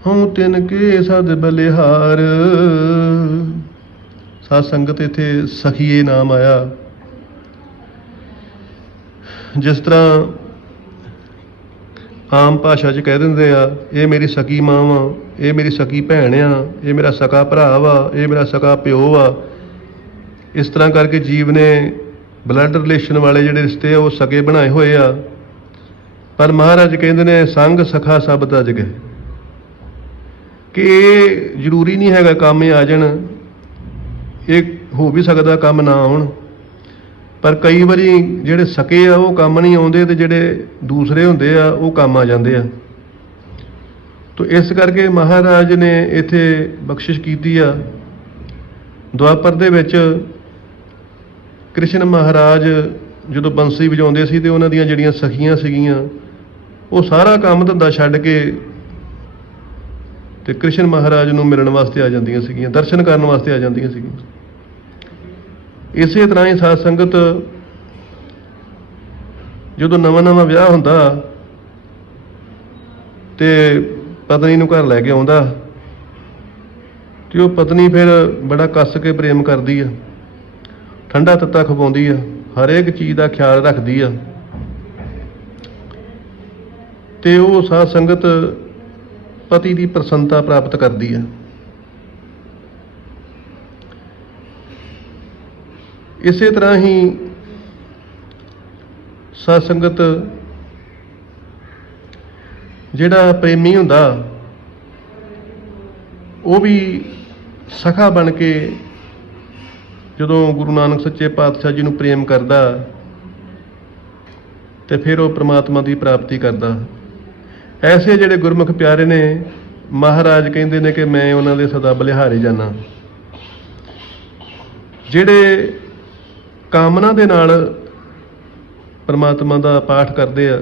ਹਉ ਤਿਨ ਕੇ ਸਦ ਬਲਿਹਾਰ। ਸਾਧ ਸੰਗਤ ਇਥੇ ਸਖੀਏ ਨਾਮ ਆਇਆ। ਜਿਸ ਤਰ੍ਹਾਂ ਆਮ ਭਾਸ਼ਾ 'ਚ ਕਹਿ ਦਿੰਦੇ ਆ, ਇਹ ਮੇਰੀ ਸਕੀ ਮਾਂ ਵਾ ਇਹ ਮੇਰੀ ਸਕੀ ਭੈਣ ਆ, ਇਹ ਮੇਰਾ ਸਕਾ ਭਰਾ ਵਾ ਇਹ ਮੇਰਾ ਸਕਾ ਪਿਓ ਆ। ਇਸ ਤਰ੍ਹਾਂ ਕਰਕੇ ਜੀਵ ਨੇ ਬਲੱਡ ਰਿਲੇਸ਼ਨ ਵਾਲੇ ਜਿਹੜੇ ਰਿਸ਼ਤੇ ਆ, ਉਹ ਸਕੇ ਬਣਾਏ ਹੋਏ ਆ। ਪਰ ਮਹਾਰਾਜ ਕਹਿੰਦੇ ਨੇ, ਸੰਗ ਸਖਾ ਸਭ ਤਜ ਗਏ ਕਿ ਇਹ ਜ਼ਰੂਰੀ ਨਹੀਂ ਹੈਗਾ ਕੰਮ ਇਹ ਆ ਜਾਣ। ਇਹ ਹੋ ਵੀ ਸਕਦਾ ਕੰਮ ਨਾ ਆਉਣ। ਪਰ ਕਈ ਵਾਰੀ ਜਿਹੜੇ ਸਕੇ ਆ, ਉਹ ਕੰਮ ਨਹੀਂ ਆਉਂਦੇ ਤੇ ਜਿਹੜੇ ਦੂਸਰੇ ਹੁੰਦੇ ਆ, ਉਹ ਕੰਮ ਆ ਜਾਂਦੇ ਆ। ਤੋ ਇਸ ਕਰਕੇ ਮਹਾਰਾਜ ਨੇ ਇੱਥੇ ਬਖਸ਼ਿਸ਼ ਕੀਤੀ ਆ। ਦੁਆਪਰ ਦੇ ਵਿੱਚ ਕ੍ਰਿਸ਼ਨ ਮਹਾਰਾਜ ਜਦੋਂ ਬੰਸੀ ਵਜਾਉਂਦੇ ਸੀ ਤੇ ਉਹਨਾਂ ਦੀਆਂ ਜਿਹੜੀਆਂ ਸਖੀਆਂ ਸੀਗੀਆਂ, ਉਹ ਸਾਰਾ ਕੰਮ ਧੰਦਾ ਛੱਡ ਕੇ ਤੇ ਕ੍ਰਿਸ਼ਨ ਮਹਾਰਾਜ ਨੂੰ ਮਿਲਣ ਵਾਸਤੇ ਆ ਜਾਂਦੀਆਂ ਸੀਗੀਆਂ, ਦਰਸ਼ਨ ਕਰਨ ਵਾਸਤੇ ਆ ਜਾਂਦੀਆਂ ਸੀਗੀਆਂ। ਇਸੇ ਤਰ੍ਹਾਂ ਹੀ ਸਾਧ ਸੰਗਤ ਜਦੋਂ ਨਵਾਂ ਨਵਾਂ ਵਿਆਹ ਹੁੰਦਾ ਤੇ ਪਤਨੀ ਨੂੰ ਘਰ ਲੈ ਕੇ ਆਉਂਦਾ ਤੇ ਉਹ ਪਤਨੀ ਫਿਰ ਬੜਾ ਕੱਸ ਕੇ ਪ੍ਰੇਮ ਕਰਦੀ ਆ, ਠੰਡਾ ਤੱਤਾ ਖਵਾਉਂਦੀ ਆ, ਹਰੇਕ ਚੀਜ਼ ਦਾ ਖਿਆਲ ਰੱਖਦੀ ਆ। ਤੇ ਉਹ ਸਾਧ ਸੰਗਤ ਪਤੀ ਦੀ ਪ੍ਰਸੰਨਤਾ ਪ੍ਰਾਪਤ ਕਰਦੀ ਹੈ। ਇਸੇ ਤਰ੍ਹਾਂ ਹੀ ਸਾਧ ਸੰਗਤ ਜਿਹੜਾ ਪ੍ਰੇਮੀ ਹੁੰਦਾ, ਉਹ ਵੀ ਸਖਾ ਬਣ ਕੇ ਜਦੋਂ ਗੁਰੂ ਨਾਨਕ ਸੱਚੇ ਪਾਤਸ਼ਾਹ ਜੀ ਨੂੰ ਪ੍ਰੇਮ ਕਰਦਾ ਤੇ ਫਿਰ ਉਹ ਪ੍ਰਮਾਤਮਾ ਦੀ ਪ੍ਰਾਪਤੀ ਕਰਦਾ। ਐਸੇ ਜਿਹੜੇ ਗੁਰਮੁਖ ਪਿਆਰੇ ਨੇ, ਮਹਾਰਾਜ ਕਹਿੰਦੇ ਨੇ ਕਿ ਮੈਂ ਉਹਨਾਂ ਦੇ ਸਦਾ ਬਲਿਹਾਰੇ ਜਾਣਾ ਜਿਹੜੇ ਕਾਮਨਾ ਦੇ ਨਾਲ ਪਰਮਾਤਮਾ ਦਾ ਪਾਠ ਕਰਦੇ ਆ,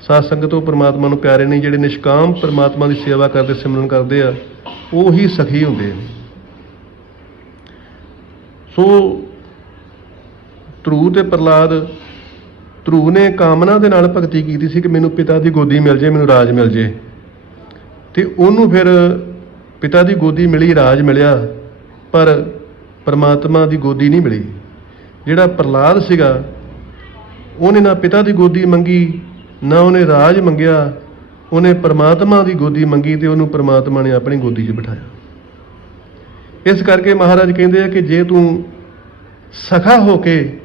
ਸਾਧ ਸੰਗਤ ਉਹ ਪ੍ਰਮਾਤਮਾ ਨੂੰ ਪਿਆਰੇ ਨਹੀਂ ਜਿਹੜੇ ਨਿਸ਼ਕਾਮ ਪਰਮਾਤਮਾ ਦੀ ਸੇਵਾ ਕਰਦੇ, ਸਿਮਰਨ ਕਰਦੇ ਆ, ਉਹ ਹੀ ਸਖੀ ਹੁੰਦੇ ਨੇ ਸੋ ਧਰੂ ਤੇ ਪ੍ਰਲਾਦ ਧਰੂ ਨੇ ਕਾਮਨਾ ਦੇ ਨਾਲ ਭਗਤੀ ਕੀਤੀ ਸੀ ਕਿ ਮੈਨੂੰ ਪਿਤਾ ਦੀ ਗੋਦੀ ਮਿਲ ਜੇ, ਮੈਨੂੰ ਰਾਜ ਮਿਲ ਜੇ। ਤੇ ਉਹਨੂੰ ਫਿਰ ਪਿਤਾ ਦੀ ਗੋਦੀ ਮਿਲੀ, ਰਾਜ ਮਿਲਿਆ, ਪਰ ਪਰਮਾਤਮਾ ਦੀ ਗੋਦੀ ਨਹੀਂ ਮਿਲੀ। ਜਿਹੜਾ ਪ੍ਰਲਾਦ ਸੀਗਾ, ਉਹਨੇ ਨਾ ਪਿਤਾ ਦੀ ਗੋਦੀ ਮੰਗੀ, ਨਾ ਉਹਨੇ ਰਾਜ ਮੰਗਿਆ, ਉਹਨੇ ਪਰਮਾਤਮਾ ਦੀ ਗੋਦੀ ਮੰਗੀ ਤੇ ਉਹਨੂੰ ਪਰਮਾਤਮਾ ਨੇ ਆਪਣੀ ਗੋਦੀ 'ਚ ਬਿਠਾਇਆ। ਇਸ ਕਰਕੇ ਮਹਾਰਾਜ ਕਹਿੰਦੇ ਆ ਕਿ ਜੇ ਤੂੰ ਸਖਾ ਹੋ ਕੇ,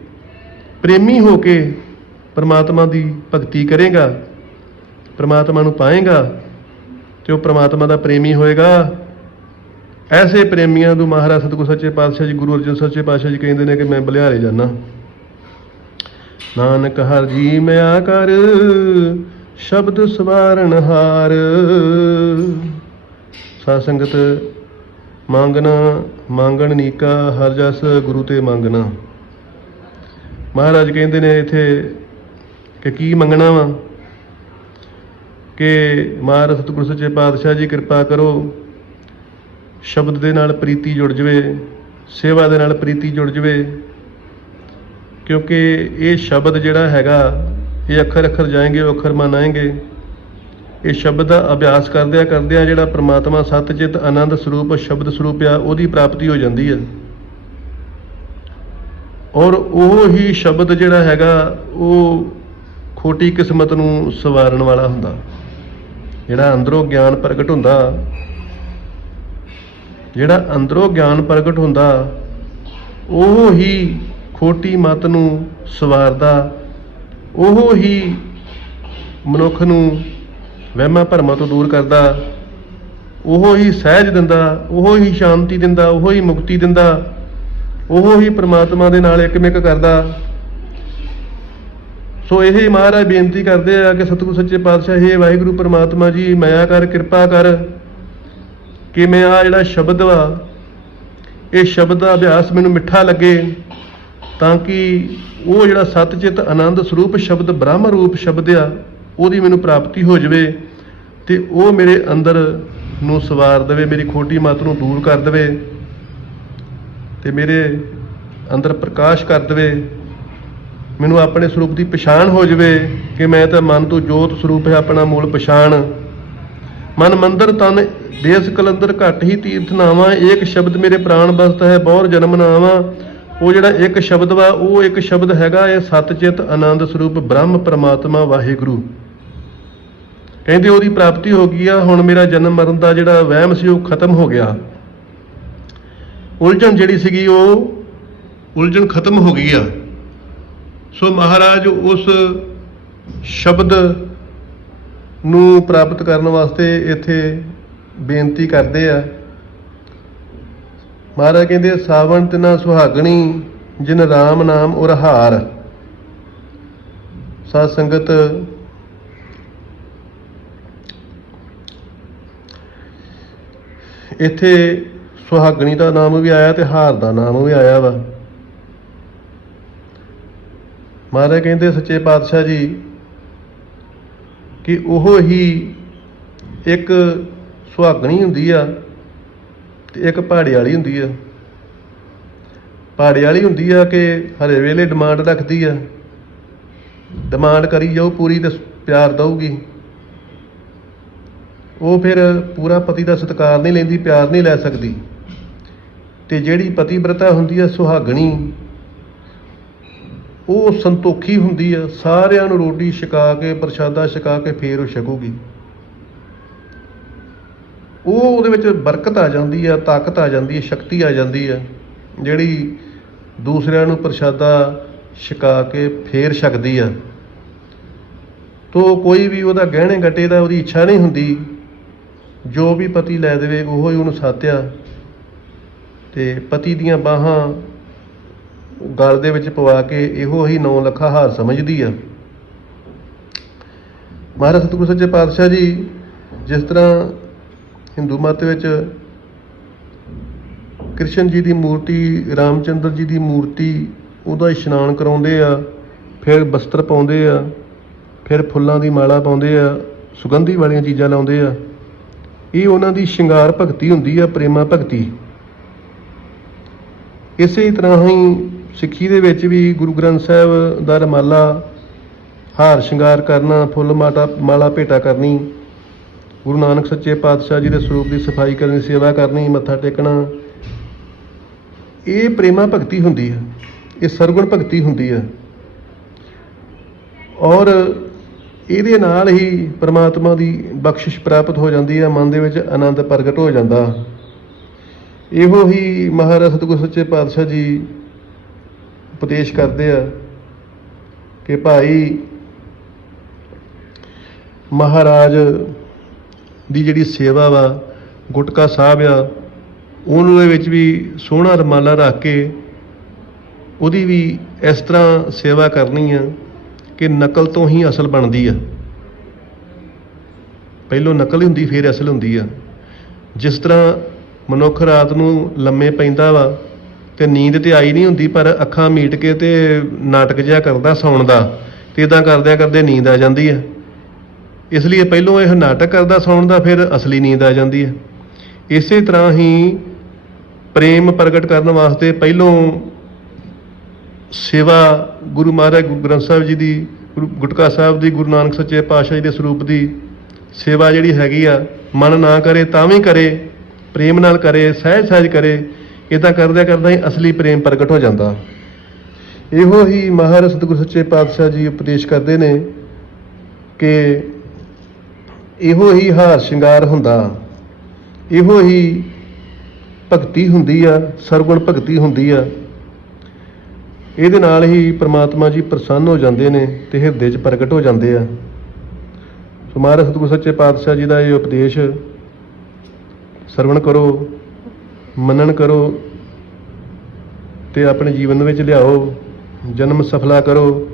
ਪ੍ਰੇਮੀ ਹੋ ਕੇ ਪਰਮਾਤਮਾ ਦੀ ਭਗਤੀ ਕਰੇਗਾ, ਪਰਮਾਤਮਾ ਨੂੰ ਪਾਏਗਾ ਤੇ ਉਹ ਪਰਮਾਤਮਾ ਦਾ ਪ੍ਰੇਮੀ ਹੋਏਗਾ। ਐਸੇ ਪ੍ਰੇਮੀਆਂ ਨੂੰ ਮਹਾਰਾਜ ਸਤਿਗੁਰ ਸੱਚੇ ਪਾਤਸ਼ਾਹ ਜੀ, ਗੁਰੂ ਅਰਜਨ ਸੱਚੇ ਪਾਤਸ਼ਾਹ ਜੀ ਕਹਿੰਦੇ ਨੇ ਕਿ ਮੈਂ ਬਲਿਹਾਰੇ ਜਾਣਾ ਨਾਨਕ ਹਰ ਜੀ ਮਿਆ ਕਰ, ਸ਼ਬਦ ਸਵਾਰਨ ਹਾਰ। ਸਾਧ ਸੰਗਤ, ਮੰਗਣਾ, ਮੰਗਣ ਨੀਕਾ, ਹਰ ਜਸ ਗੁਰੂ ਤੇ ਮੰਗਣਾ। ਮਹਾਰਾਜ ਕਹਿੰਦੇ ਨੇ, ਇੱਥੇ ਕਿ ਕੀ ਮੰਗਣਾ ਵਾ? ਕਿ ਮਹਾਰਾਜ ਸਤਿਗੁਰ ਸੱਚੇ ਪਾਤਸ਼ਾਹ ਜੀ ਕਿਰਪਾ ਕਰੋ, ਸ਼ਬਦ ਦੇ ਨਾਲ ਪ੍ਰੀਤੀ ਜੁੜ ਜਵੇ, ਸੇਵਾ ਦੇ ਨਾਲ ਪ੍ਰੀਤੀ ਜੁੜ ਜਵੇ, ਕਿਉਂਕਿ ਇਹ ਸ਼ਬਦ ਜਿਹੜਾ ਹੈਗਾ, ਇਹ ਅੱਖਰ ਅੱਖਰ ਜਾਏਗੇ, ਉਹ ਅੱਖਰ ਮਨ ਆਏਂਗੇ। ਇਹ ਸ਼ਬਦ ਦਾ ਅਭਿਆਸ ਕਰਦਿਆਂ ਕਰਦਿਆਂ ਜਿਹੜਾ ਪ੍ਰਮਾਤਮਾ ਸਤਿਚਿਤ ਆਨੰਦ ਸਰੂਪ, ਸ਼ਬਦ ਸਰੂਪ ਆ, ਉਹਦੀ ਪ੍ਰਾਪਤੀ ਹੋ ਜਾਂਦੀ ਹੈ ਔਰ ਉਹ ਹੀ ਸ਼ਬਦ ਜਿਹੜਾ ਹੈਗਾ, ਉਹ ਖੋਟੀ ਕਿਸਮਤ ਨੂੰ ਸਵਾਰਨ ਵਾਲਾ ਹੁੰਦਾ। ਜਿਹੜਾ ਅੰਦਰੋਂ ਗਿਆਨ ਪ੍ਰਗਟ ਹੁੰਦਾ, ਜਿਹੜਾ ਅੰਦਰੋਂ ਗਿਆਨ ਪ੍ਰਗਟ ਹੁੰਦਾ, ਉਹ ਹੀ ਖੋਟੀ ਮਤ ਨੂੰ ਸਵਾਰਦਾ, ਉਹ ਹੀ ਮਨੁੱਖ ਨੂੰ ਵਹਿਮਾਂ ਭਰਮਾਂ ਤੋਂ ਦੂਰ ਕਰਦਾ, ਉਹ ਹੀ ਸਹਿਜ ਦਿੰਦਾ, ਉਹ ਹੀ ਸ਼ਾਂਤੀ ਦਿੰਦਾ, ਉਹ ਹੀ ਮੁਕਤੀ ਦਿੰਦਾ, ਉਹ ਹੀ ਪ੍ਰਮਾਤਮਾ ਦੇ ਨਾਲ ਇੱਕਮਿਕ ਕਰਦਾ। ਸੋ ਇਹ ਮਹਾਰਾਜ ਬੇਨਤੀ ਕਰਦੇ ਆ ਕਿ ਸਤਿਗੁਰ ਸੱਚੇ ਪਾਤਸ਼ਾਹ ਇਹ ਵਾਹਿਗੁਰੂ ਪਰਮਾਤਮਾ ਜੀ, ਮਾਇਆ ਕਰ, ਕਿਰਪਾ ਕਰ ਕਿ ਮੈਂ ਆ ਜਿਹੜਾ ਸ਼ਬਦ ਵਾ, ਇਹ ਸ਼ਬਦ ਦਾ ਅਭਿਆਸ ਮੈਨੂੰ ਮਿੱਠਾ ਲੱਗੇ ਤਾਂ ਕਿ ਉਹ ਜਿਹੜਾ ਸਤਚਿਤ ਆਨੰਦ ਸਰੂਪ ਸ਼ਬਦ, ਬ੍ਰਹਮ ਰੂਪ ਸ਼ਬਦ ਆ, ਉਹਦੀ ਮੈਨੂੰ ਪ੍ਰਾਪਤੀ ਹੋ ਜਾਵੇ ਤੇ ਉਹ ਮੇਰੇ ਅੰਦਰ ਨੂੰ ਸਵਾਰ ਦੇਵੇ, ਮੇਰੀ ਖੋਟੀ ਮਤ ਨੂੰ ਦੂਰ ਕਰ ਦੇਵੇ ਤੇ ਮੇਰੇ ਅੰਦਰ ਪ੍ਰਕਾਸ਼ ਕਰ ਦੇਵੇ। ਮੈਨੂੰ ਆਪਣੇ ਸਰੂਪ ਦੀ ਪਛਾਣ ਹੋ ਜਾਵੇ ਕਿ ਮੈਂ ਤਾਂ ਮਨ ਤੋਂ ਜੋਤ ਸਰੂਪ ਹੈ, ਆਪਣਾ ਮੂਲ ਪਛਾਣ। ਮਨ ਮੰਦਰ ਤਨ, ਦੇਸ ਕਲੰਦਰ ਘਟ ਹੀ ਤੀਰਥ ਨਾਵਾ, ਏਕ ਸ਼ਬਦ ਮੇਰੇ ਪ੍ਰਾਣ ਬਸਤ ਹੈ ਬਹੁਰ ਜਨਮ ਨਾਵਾ। ਉਹ ਜਿਹੜਾ ਇੱਕ ਸ਼ਬਦ ਵਾ, ਉਹ ਇੱਕ ਸ਼ਬਦ ਹੈਗਾ, ਇਹ ਸਤਚਿਤ ਆਨੰਦ ਸਰੂਪ ਬ੍ਰਹਮ ਪਰਮਾਤਮਾ ਵਾਹਿਗੁਰੂ। ਕਹਿੰਦੇ ਉਹਦੀ ਪ੍ਰਾਪਤੀ ਹੋ ਗਈ ਆ, ਹੁਣ ਮੇਰਾ ਜਨਮ ਮਰਨ ਦਾ ਜਿਹੜਾ ਵਹਿਮ ਸੀ, ਉਹ ਖਤਮ ਹੋ ਗਿਆ। ਉਲਝਣ ਜਿਹੜੀ ਸੀਗੀ, ਉਹ ਉਲਝਣ ਖਤਮ ਹੋ ਗਈ ਆ। ਸੋ ਮਹਾਰਾਜ ਉਸ ਸ਼ਬਦ ਨੂੰ ਪ੍ਰਾਪਤ ਕਰਨ ਵਾਸਤੇ ਇੱਥੇ ਬੇਨਤੀ ਕਰਦੇ ਆ। ਮਹਾਰਾਜ ਕਹਿੰਦੇ ਸਾਵਣ ਤਿਨਾ ਸੁਹਾਗਣੀ, ਜਿਨ RAM ਨਾਮ ਉਰਹਾਰ ਸਾਧ ਸੰਗਤ, ਇੱਥੇ ਸੁਹਾਗਣੀ ਦਾ ਨਾਮ ਵੀ ਆਇਆ ਤੇ ਹਾਰ ਦਾ ਨਾਮ ਵੀ ਆਇਆ ਵਾ। ਮਹਾਰਾਜ ਕਹਿੰਦੇ ਸੱਚੇ ਪਾਤਸ਼ਾਹ ਜੀ ਕਿ ਉਹ ਹੀ ਇੱਕ ਸੁਹਾਗਣੀ ਹੁੰਦੀ ਆ ਤੇ ਇੱਕ ਪਹਾੜੇ ਵਾਲੀ ਹੁੰਦੀ ਆ। ਪਹਾੜੇ ਵਾਲੀ ਹੁੰਦੀ ਆ ਕਿ ਹਰੇ ਵੇਲੇ ਡਿਮਾਂਡ ਰੱਖਦੀ ਆ। ਡਿਮਾਂਡ ਕਰੀ ਜਾਓ, ਪੂਰੀ ਤੇ ਪਿਆਰ ਦਊਗੀ। ਉਹ ਫਿਰ ਪੂਰਾ ਪਤੀ ਦਾ ਸਤਿਕਾਰ ਨਹੀਂ ਲੈਂਦੀ, ਪਿਆਰ ਨਹੀਂ ਲੈ ਸਕਦੀ। ਤੇ ਜਿਹੜੀ ਪਤੀ ਪਤੀਵ੍ਰਤਾ ਹੁੰਦੀ ਆ ਸੁਹਾਗਣੀ ਉਹ ਸੰਤੋਖੀ ਹੁੰਦੀ ਆ, ਸਾਰਿਆਂ ਨੂੰ ਰੋਟੀ ਛਕਾ ਕੇ, ਪ੍ਰਸ਼ਾਦਾ ਛਕਾ ਕੇ ਫੇਰ ਉਹ ਛਕੂਗੀ। ਉਹ ਉਹਦੇ ਵਿੱਚ ਬਰਕਤ ਆ ਜਾਂਦੀ ਆ, ਤਾਕਤ ਆ ਜਾਂਦੀ ਹੈ ਸ਼ਕਤੀ ਆ ਜਾਂਦੀ ਆ, ਜਿਹੜੀ ਦੂਸਰਿਆਂ ਨੂੰ ਪ੍ਰਸ਼ਾਦਾ ਛਕਾ ਕੇ ਫੇਰ ਛਕਦੀ ਆ। ਤੋ ਕੋਈ ਵੀ ਉਹਦਾ ਗਹਿਣੇ ਗੱਟੇ ਦਾ ਉਹਦੀ ਇੱਛਾ ਨਹੀਂ ਹੁੰਦੀ, ਜੋ ਵੀ ਪਤੀ ਲੈ ਦੇਵੇ, ਉਹੋ ਹੀ ਉਹਨੂੰ ਸਾਤਿਆ ਤੇ ਪਤੀ ਦੀਆਂ ਬਾਹਾਂ ਗਲ ਦੇ ਵਿੱਚ ਪਵਾ ਕੇ ਇਹੋ ਹੀ ਨੌ ਲੱਖਾ ਹਾਰ ਸਮਝਦੀ ਆ। ਮਹਾਰਾਜ ਸਤਿਗੁਰੂ ਸੱਚੇ ਪਾਤਸ਼ਾਹ ਜੀ, ਜਿਸ ਤਰ੍ਹਾਂ ਹਿੰਦੂ ਮਤ ਵਿੱਚ ਕ੍ਰਿਸ਼ਨ ਜੀ ਦੀ ਮੂਰਤੀ, ਰਾਮਚੰਦਰ ਜੀ ਦੀ ਮੂਰਤੀ, ਉਹਦਾ ਇਸ਼ਨਾਨ ਕਰਾਉਂਦੇ ਆ, ਫਿਰ ਬਸਤਰ ਪਾਉਂਦੇ ਆ, ਫਿਰ ਫੁੱਲਾਂ ਦੀ ਮਾਲਾ ਪਾਉਂਦੇ ਆ, ਸੁਗੰਧੀ ਵਾਲੀਆਂ ਚੀਜ਼ਾਂ ਲਾਉਂਦੇ ਆ। ਇਹ ਉਹਨਾਂ ਦੀ ਸ਼ਿੰਗਾਰ ਭਗਤੀ ਹੁੰਦੀ ਆ, ਪ੍ਰੇਮਾ ਭਗਤੀ। ਇਸੇ ਤਰ੍ਹਾਂ ਹੀ ਸਿੱਖੀ ਦੇ ਵਿੱਚ ਵੀ ਗੁਰੂ ਗ੍ਰੰਥ ਸਾਹਿਬ ਦਾ ਰਮਾਲਾ, ਹਾਰ ਸ਼ਿੰਗਾਰ ਕਰਨਾ, ਫੁੱਲ ਮਾਟਾ, ਮਾਲਾ ਭੇਟਾ ਕਰਨੀ, ਗੁਰੂ ਨਾਨਕ ਸੱਚੇ ਪਾਤਸ਼ਾਹ ਜੀ ਦੇ ਸਰੂਪ ਦੀ ਸਫ਼ਾਈ ਕਰਨੀ, ਸੇਵਾ ਕਰਨੀ, ਮੱਥਾ ਟੇਕਣਾ, ਇਹ ਪ੍ਰੇਮਾ ਭਗਤੀ ਹੁੰਦੀ ਹੈ ਇਹ ਸਰਗੁਣ ਭਗਤੀ ਹੁੰਦੀ ਹੈ ਔਰ ਇਹਦੇ ਨਾਲ ਹੀ ਪ੍ਰਮਾਤਮਾ ਦੀ ਬਖਸ਼ਿਸ਼ ਪ੍ਰਾਪਤ ਹੋ ਜਾਂਦੀ ਹੈ ਮਨ ਦੇ ਵਿੱਚ ਆਨੰਦ ਪ੍ਰਗਟ ਹੋ ਜਾਂਦਾ। ਇਹੋ ਹੀ ਮਹਾਰਾਜ ਸਤਿਗੁਰ ਸੱਚੇ ਪਾਤਸ਼ਾਹ ਜੀ ਉਪਦੇਸ਼ ਕਰਦੇ ਆ ਕਿ ਭਾਈ ਮਹਾਰਾਜ ਦੀ ਜਿਹੜੀ ਸੇਵਾ ਵਾ, ਗੁਟਕਾ ਸਾਹਿਬ ਆ, ਉਹਨੂੰ ਦੇ ਵਿੱਚ ਵੀ ਸੋਹਣਾ ਰਮਾਲਾ ਰੱਖ ਕੇ ਉਹਦੀ ਵੀ ਇਸ ਤਰ੍ਹਾਂ ਸੇਵਾ ਕਰਨੀ ਆ ਕਿ ਨਕਲ ਤੋਂ ਹੀ ਅਸਲ ਬਣਦੀ ਆ। ਪਹਿਲੋਂ ਨਕਲ ਹੁੰਦੀ, ਫਿਰ ਅਸਲ ਹੁੰਦੀ ਆ। ਜਿਸ ਤਰ੍ਹਾਂ ਮਨੁੱਖ ਰਾਤ ਨੂੰ ਲੰਮੇ ਪੈਂਦਾ ਵਾ ਤੇ ਨੀਂਦ ਤੇ ਆਈ ਨਹੀਂ ਹੁੰਦੀ, ਪਰ ਅੱਖਾਂ ਮੀਟ ਕੇ ਤੇ ਨਾਟਕ ਜਿਹਾ ਕਰਦਾ ਸੌਣ ਦਾ, ਤੇ ਇਦਾਂ ਕਰਦਿਆਂ ਕਰਦੇ ਨੀਂਦ ਆ ਜਾਂਦੀ ਹੈ ਇਸ ਲਈ ਪਹਿਲੋਂ ਇਹ ਨਾਟਕ ਕਰਦਾ ਸੌਣ ਦਾ, ਫਿਰ ਅਸਲੀ ਨੀਂਦ ਆ ਜਾਂਦੀ ਹੈ ਇਸੇ ਤਰ੍ਹਾਂ ਹੀ ਪ੍ਰੇਮ ਪ੍ਰਗਟ ਕਰਨ ਵਾਸਤੇ ਪਹਿਲੋਂ ਸੇਵਾ ਗੁਰੂ ਮਹਾਰਾਜ ਗੁਰੂ ਗ੍ਰੰਥ ਸਾਹਿਬ ਜੀ ਦੀ, ਗੁਰੂ ਗੁਟਕਾ ਸਾਹਿਬ ਦੀ, ਗੁਰੂ ਨਾਨਕ ਸੱਚੇ ਪਾਤਸ਼ਾਹ ਜੀ ਦੇ ਸਰੂਪ ਦੀ ਸੇਵਾ ਜਿਹੜੀ ਹੈਗੀ ਆ, ਮਨ ਨਾ ਕਰੇ ਤਾਂ ਵੀ ਕਰੇ, ਪ੍ਰੇਮ ਨਾਲ ਕਰੇ ਸਹਿਜ ਸਹਿਜ ਕਰੇ ਇਹ ਤਾਂ ਕਰਦਿਆਂ ਕਰਦਾ ਹੀ ਅਸਲੀ ਪ੍ਰੇਮ ਪ੍ਰਗਟ ਹੋ ਜਾਂਦਾ। ਇਹੋ ਹੀ ਮਹਾਰਾਜ ਸਤਿਗੁਰ ਸੱਚੇ ਪਾਤਸ਼ਾਹ ਜੀ ਉਪਦੇਸ਼ ਕਰਦੇ ਨੇ ਕਿ ਇਹੋ ਹੀ ਹਾਰ ਸ਼ਿੰਗਾਰ ਹੁੰਦਾ, ਇਹੋ ਹੀ ਭਗਤੀ ਹੁੰਦੀ ਆ ਸਰਗੁਣ ਭਗਤੀ ਹੁੰਦੀ ਆ। ਇਹਦੇ ਨਾਲ ਹੀ ਪ੍ਰਮਾਤਮਾ ਜੀ ਪ੍ਰਸੰਨ ਹੋ ਜਾਂਦੇ ਨੇ ਤੇ ਹਿਰਦੇ 'ਚ ਪ੍ਰਗਟ ਹੋ ਜਾਂਦੇ ਆ। ਸੋ ਮਹਾਰਾਜ ਸਤਿਗੁਰ ਸੱਚੇ ਪਾਤਸ਼ਾਹ ਜੀ ਦਾ ਇਹ ਉਪਦੇਸ਼, ਸਰਵਣ ਕਰੋ। ਮੰਨਣ ਕਰੋ ਤੇ ਆਪਣੇ ਜੀਵਨ ਵਿੱਚ ਲਿਆਓ, ਜਨਮ ਸਫਲਾ ਕਰੋ।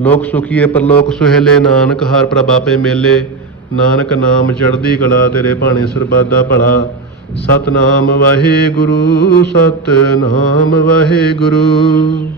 ਲੋਕ ਸੁਖੀਏ ਪਰਲੋਕ ਸੁਹੇਲੇ, ਨਾਨਕ ਹਰ ਪ੍ਰਭ ਆਪੇ ਮੇਲੇ। ਨਾਨਕ ਨਾਮ ਚੜ੍ਹਦੀ ਕਲਾ, ਤੇਰੇ ਭਾਣੇ ਸਰਬਾਦਾ ਭਲਾ। ਸਤਨਾਮ ਵਾਹਿਗੁਰੂ ਸਤਨਾਮ ਵਾਹਿਗੁਰੂ।